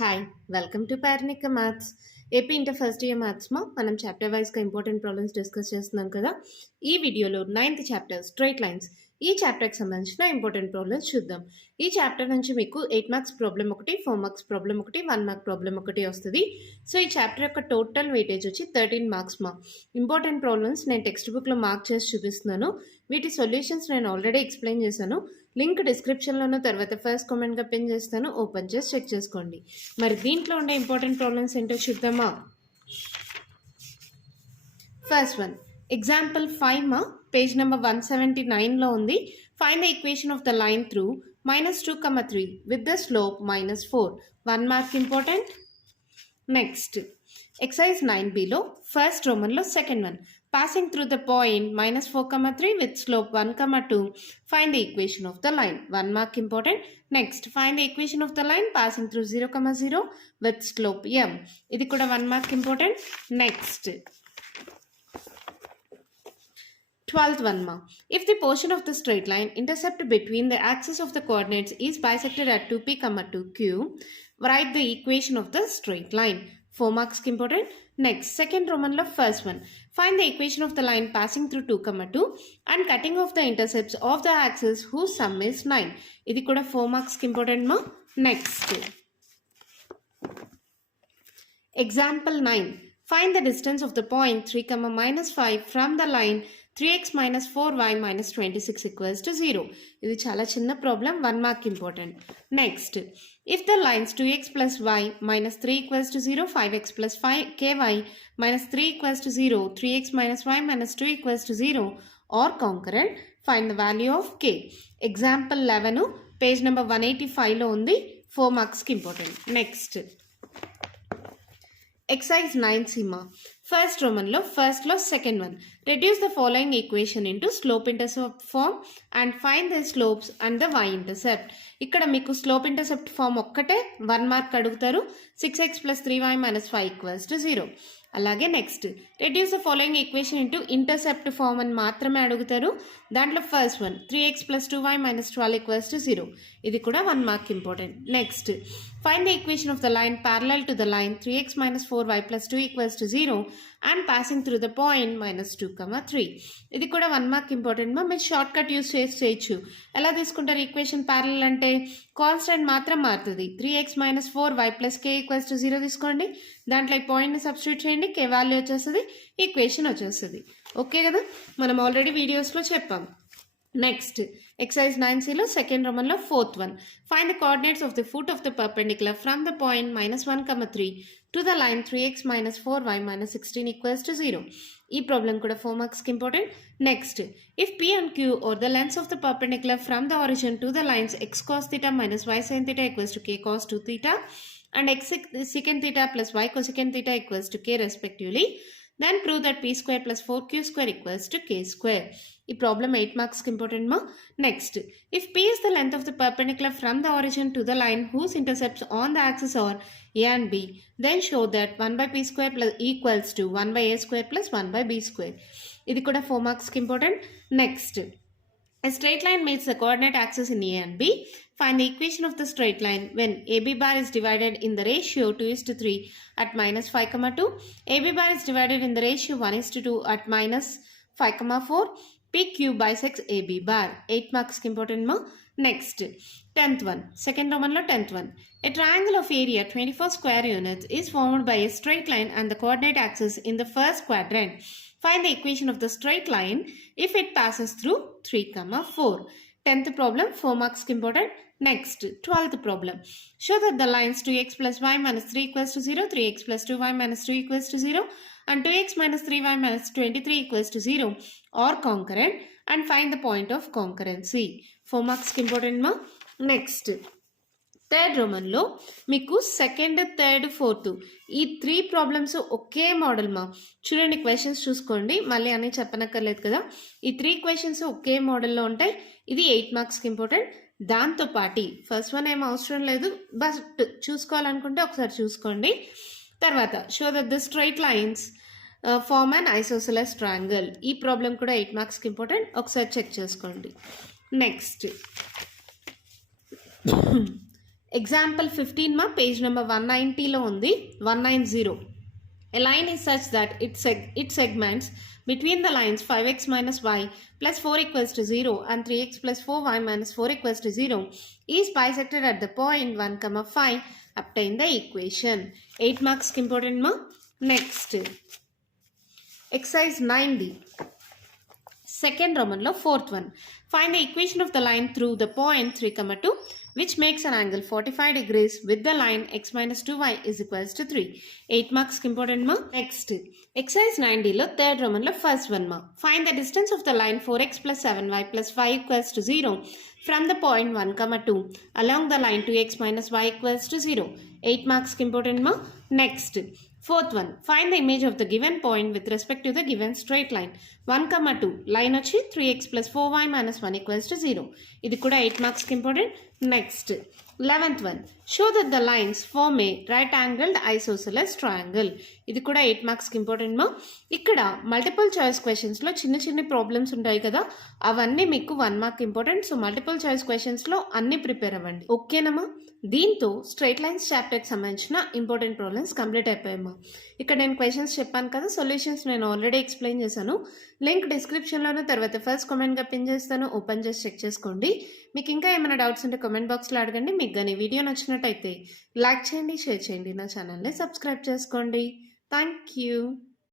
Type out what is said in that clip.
Hi welcome to పారనిక maths AP inter first year మ్యాథ్స్లో మనం చాప్టర్ వైజ్గా ఇంపార్టెంట్ ప్రాబ్లమ్స్ డిస్కస్ చేస్తున్నాం కదా. ఈ వీడియోలో 9th చాప్టర్ స్ట్రైట్ లైన్స్ ఈ చాప్టర్కి సంబంధించిన ఇంపార్టెంట్ ప్రాబ్లమ్స్ చూద్దాం. ఈ చాప్టర్ నుంచి మీకు 8 మార్క్స్ ప్రాబ్లం ఒకటి, 4 మార్క్స్ ప్రాబ్లం ఒకటి, 1 మార్క్ ప్రాబ్లం ఒకటి వస్తుంది. సో ఈ చాప్టర్ యొక్క టోటల్ వెయిటేజ్ వచ్చి 13 మార్క్స్ మా. ఇంపార్టెంట్ ప్రాబ్లమ్స్ నేను టెక్స్ట్ బుక్లో మార్క్ చేసి చూపిస్తున్నాను. వీటి సొల్యూషన్స్ నేను ఆల్రెడీ ఎక్స్ప్లెయిన్ చేశాను. లింక్ డిస్క్రిప్షన్లోనూ తర్వాత ఫస్ట్ కామెంట్గా పిన్ చేస్తాను, ఓపెన్ చేసి చెక్ చేసుకోండి. మరి దీంట్లో ఉండే ఇంపార్టెంట్ ప్రాబ్లమ్స్ ఏంటో చూద్దామా. ఫస్ట్ వన్ ఎగ్జాంపుల్ 5 మా, పేజ్ నెంబర్ 179లో ఉంది. Find the equation of the line through -2, 3 with the slope -4. 1 mark important. Next exercise 9bలో ఫస్ట్ రోమన్లో second one, passing through the point -4, 3 with slope 1, 2. Find the equation of the line. 1 mark important. Next, find the equation of the line passing through 0, 0 with slope m. Idi kuda 1 mark important. Next, 12th one ma. If the portion of the straight line intercept between the axis of the coordinates is bisected at 2p, 2q, write the equation of the straight line. 4 marks important. Next, second Roman law first one. Find the equation of the line passing through 2, 2 and cutting off the intercepts of the axis whose sum is 9. Idi kuda 4 marks important ma. Next, example 9. Find the distance of the point 3, -5 from the line 3x - 4y - 26 equals to 0. This is chala chinna problem. 1 mark important. Next, if the lines 2x plus y minus 3 equals to 0, 5x plus 5ky minus 3 equals to 0, 3x minus y minus 2 equals to 0 are concurrent, find the value of k. Example 11, page number 185 lo undi. 4 marks important. Next, exercise 9c ma. First Roman law, first law, second one. Reduce the following equation into slope intercept form and find the slopes and the y-intercept. ఇక్కడ మీకు slope intercept form ఒక్కటే 1 మార్క్ అడుగుతారు. 6x plus 3y minus 5 equals to 0. అలాగే next, reduce the following equation into intercept form అని మాత్రమే అడుగుతారు. దాంట్లో first one 3x plus 2y minus 12 equals to 0. ఇది కూడా 1 mark important. Next, find the equation of the line parallel to the line 3x minus 4y plus 2 equals to 0 and passing through the point -2, 3. ఇది కూడా 1 mark important మా. మీరు short cut use చేయొచ్చు. ఎలా తీసుకుంటారు equation parallel అంటే కాన్స్టెంట్ మాత్రం మారుతుంది. 3x - 4y plus k equals to 0 తీసుకోండి. దాంట్లో ఈ పాయింట్ని సబ్స్టిట్యూట్ చేయండి, k వాల్యూ వచ్చేస్తుంది, ఈక్వేషన్ వచ్చేస్తుంది. ఓకే కదా, మనం ఆల్రెడీ వీడియోస్లో చెప్పాం. నెక్స్ట్, ఎక్సైజ్ 9cలో సెకండ్ రోమన్లో fourth one. Find the coordinates of the foot of the perpendicular from the point -1, 3 to the line 3x - 4y - 16 equals to 0. ఈ ప్రాబ్లం కూడా 4 మార్క్స్కి important. Next, if p and q or the lengths of the perpendicular from the origin to the lines x cos theta minus y sin theta equals to k cos 2 theta and x secant theta plus y cosecant theta equals to k respectively, then prove that p square plus 4q square equals to k square. ఈ ప్రాబ్లం 8 మార్క్స్కి ఇంపార్టెంట్ మా. Next, if p is the length of the perpendicular from the origin to the line whose intercepts on the axis are a and b, then show that 1/p square plus equals to 1/a square plus 1/b square. ఇది కూడా 4 మార్క్స్కి important. Next, a straight line meets the coordinate axis in a and b. Find the equation of the straight line when AB bar is divided in the ratio 2:3 at -5, 2. AB bar is divided in the ratio 1:2 at -5, 4. PQ bisects AB bar. 8 marks important ma. Next, 10th one. Second Roman law 10th one. A triangle of area 24 square units is formed by a straight line and the coordinate axis in the first quadrant. Find the equation of the straight line if it passes through 3, 4. 10th problem 4 marks important. Next, 12th problem. Show that the lines 2x plus y minus 3 equals to 0, 3x plus 2y minus 2 equals to 0 and 2x minus 3y minus 23 equals to 0 are concurrent and find the point of concurrency. 4 marks important ma. Next, third రోమన్లో మీకు second, third, fourth ఈ 3 ప్రాబ్లమ్స్ ఒకే మోడల్ మా. చూడండి, క్వశ్చన్స్ చూసుకోండి, మళ్ళీ అని చెప్పనక్కర్లేదు కదా. ఈ 3 క్వశ్చన్స్ ఒకే మోడల్లో ఉంటాయి. ఇది 8 మార్క్స్కి ఇంపార్టెంట్. దాంతోపాటి ఫస్ట్ వన్ ఏం అవసరం లేదు, బట్ చూసుకోవాలనుకుంటే ఒకసారి చూసుకోండి. తర్వాత, show that the straight lines form and isosceles triangle. ఈ ప్రాబ్లం కూడా 8 మార్క్స్కి ఇంపార్టెంట్, ఒకసారి చెక్ చేసుకోండి. నెక్స్ట్, ఎగ్జాంపుల్ 15 మా పేజ్ నెంబర్ 190లో ఉంది 190. A line is such that its segments between the lines 5x minus y plus 4 equals to 0 and 3x plus 4y minus 4 equals to 0 is bisected at the point 1, 5. Obtain the equation. 8 marks important ma. Next. Exercise 9D. Second Roman law, fourth one. Find the equation of the line through the point 3, 2 which makes an angle 45 degrees with the line x minus 2y is equals to 3. 8 marks important ma. Next. Exercise 9D lo third Roman lo first one ma. Find the distance of the line 4x plus 7y plus 5 equals to 0 from the point 1, 2 along the line 2x minus y equals to 0. 8 marks important ma. Next. Fourth one. Find the image of the given point with respect to the given straight line. 1, 2 line వచ్చి 3x plus 4y minus 1 equals to 0. ఇది కూడా 8 marks important. Next. 11th one. Show that the lines form a right angled isosceles triangle. ఇది కూడా 8 marks important మా. ఇక్కడ multiple choice questions లో చిన్న చిన్న ప్రాబ్లమ్స్ ఉంటాయి కదా, అవన్నీ మీకు 1 mark important. So multiple choice questions లో అన్ని ప్రిపేర్ అవ్వండి, ఓకేనమ్మా. దీంతో స్ట్రైట్ లైన్స్ చాప్టర్కి సంబంధించిన ఇంపార్టెంట్ ప్రాబ్లమ్స్ కంప్లీట్ అయిపోయామ్మా. ఇక్కడ నేను క్వశ్చన్స్ చెప్పాను కదా, సొల్యూషన్స్ నేను ఆల్రెడీ ఎక్స్ప్లెయిన్ చేశాను. లింక్ డిస్క్రిప్షన్లోనూ తర్వాత ఫస్ట్ కామెంట్గా పిన్ చేస్తాను, ఓపెన్ చేసి చెక్ చేసుకోండి. మీకు ఇంకా ఏమైనా డౌట్స్ ఉంటే కామెంట్ బాక్స్లో అడగండి. మీకు కానీ వీడియో నచ్చినట్టయితే లైక్ చేయండి, షేర్ చేయండి, నా ఛానల్ని సబ్స్క్రైబ్ చేసుకోండి. Thank you.